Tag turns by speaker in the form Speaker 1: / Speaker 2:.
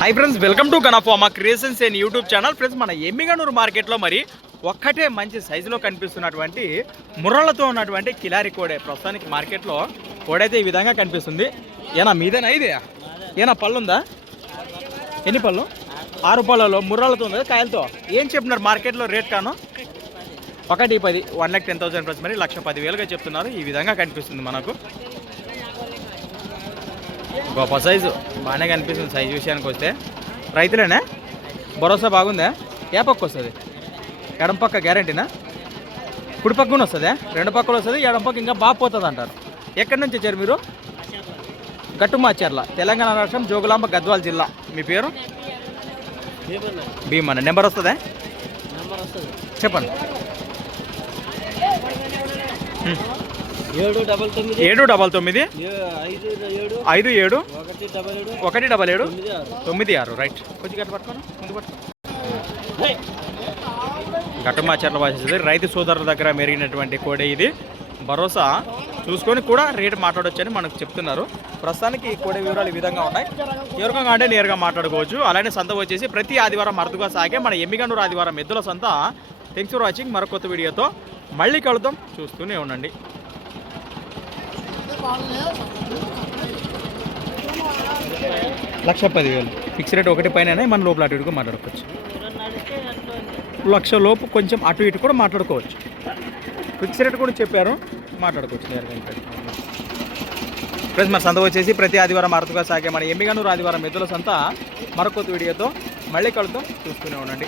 Speaker 1: High friends welcome to గనఫామా creations and YouTube channel friends మన ఎమ్మిగనూరు మార్కెట్లో మరి ఒక్కటే మంచి సైజులో కనిపిస్తున్నటువంటి ముర్రలతో ఉన్నటువంటి కిలారి కోడే. ప్రస్తుతానికి మార్కెట్లో కోడైతే ఈ విధంగా కనిపిస్తుంది. ఏనా మీదేనా ఇది? ఏనా పళ్ళు ఉందా ఎన్ని పళ్ళు? ఆరు పళ్ళలో ముర్రలతో ఉంది కాయలతో? ఏం చెప్పినారు మార్కెట్లో రేట్ కాను? ఒకటి పది one lakh ten thousand plus మరి లక్ష పదివేలుగా చెప్తున్నారు. ఈ విధంగా కనిపిస్తుంది మనకు. గొప్ప సైజు. బాగానే కనిపిస్తుంది సైజు విషయానికి వస్తే. రైతులేనా? భరోసా బాగుందా? ఏ పక్క వస్తుంది? ఎడం పక్క గ్యారంటీనా కుడి పక్కన వస్తుందా? రెండు పక్కలు వస్తుంది ఎడం పక్క ఇంకా బాగా పోతుంది అంటారు. ఎక్కడి నుంచి వచ్చారు మీరు? గట్టుమాచర్ల తెలంగాణ రాష్ట్రం జోగులాంబ గద్వాల జిల్లా. మీ పేరు? భీమన్న. నెంబర్ వస్తుందా? చెప్పండి.
Speaker 2: ఏడు డబల్ తొమ్మిది. ఐదు ఏడు ఒకటి డబల్ ఏడు. తొమ్మిది ఆరు.
Speaker 1: రైట్. కొంచెం గట్టి పట్టుకోను? ముందు వాసేది రైతు సోదరుల దగ్గర మెరిగినటువంటి కోడే ఇది. భరోసా చూసుకొని కూడా రేటు మాట్లాడొచ్చని మనకు చెప్తున్నారు. ప్రస్తుతానికి ఈ కోడే వివరాలు ఈ విధంగా ఉన్నాయి. ఎవరికంగా అంటే నేరుగా మాట్లాడుకోవచ్చు. అలానే సంత వచ్చేసి ప్రతి ఆదివారం అరుదుగా సాగే మన ఎమ్మిగనూరు ఆదివారం ఎద్దుల సంత. థ్యాంక్స్ ఫర్ వాచింగ్ మరొక కొత్త వీడియోతో మళ్ళీ కలుద్దాం. చూస్తూనే ఉండండి. లక్ష పదివేలు. ఫిక్స్ రేట్ ఒకటి పైన మన లోపల అటు ఇటుగా మాట్లాడుకోవచ్చు. లక్ష లోపు కొంచెం అటు ఇటు కూడా మాట్లాడుకోవచ్చు. ఫిక్స్ రేట్ కూడా చెప్పారు మాట్లాడుకోవచ్చు నేరుగా ఫ్రెండ్స్ మన సంత వచ్చేసి ప్రతి ఆదివారం అరుదుగా సాగే మన ఎమ్మిగనూరు ఆదివారం ఎద్దుల సంత. మరొక వీడియోతో మళ్ళీ కలుద్దాం. చూస్తూనే ఉండండి.